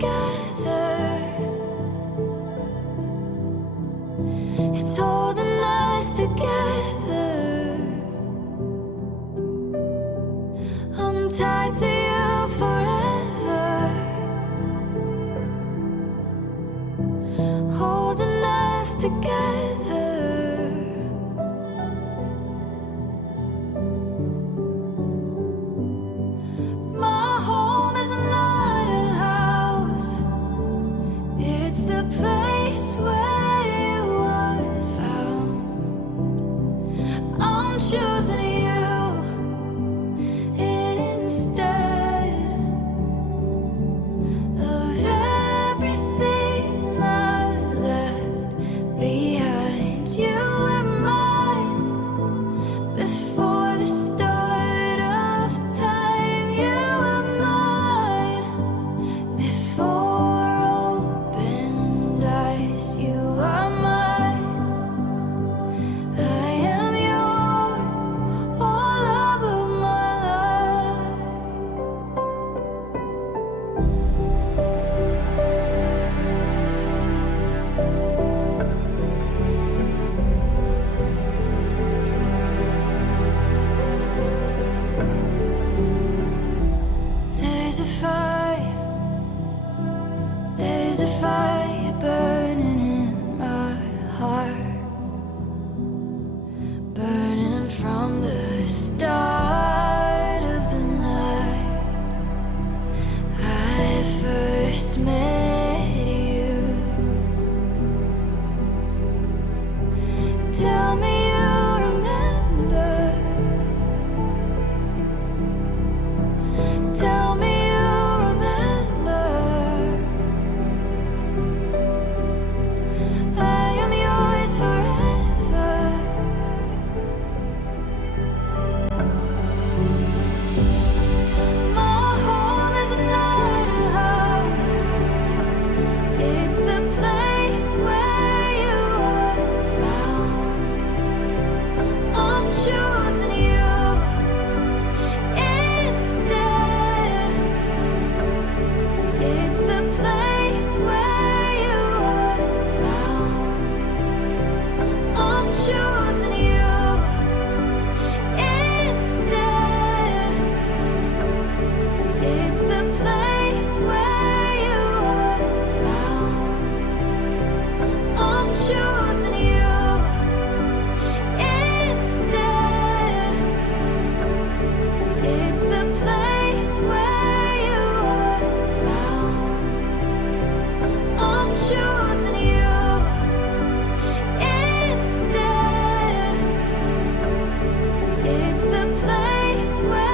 together. It's holding us together. I'm tied to you forever, holding us together. My home is not a house, it's the place where you are found. I'm choosing you instead of everything I left behind. You were mine before the start of time. You were mine before opened eyes. You are mine. I am yours, all over my life. There's a fire burning in my heart, burning from the start of the night I first met you. Tell me you remember. Tell me you remember. I am yours forever. My home is not a house, it's the place where you are found. I'm choosing you instead. It's the place where you are found. I'm choosing you instead. It's the place where you are found. I'm choosing you instead. It's the place where you are found. I'm choosing you instead. It's the place where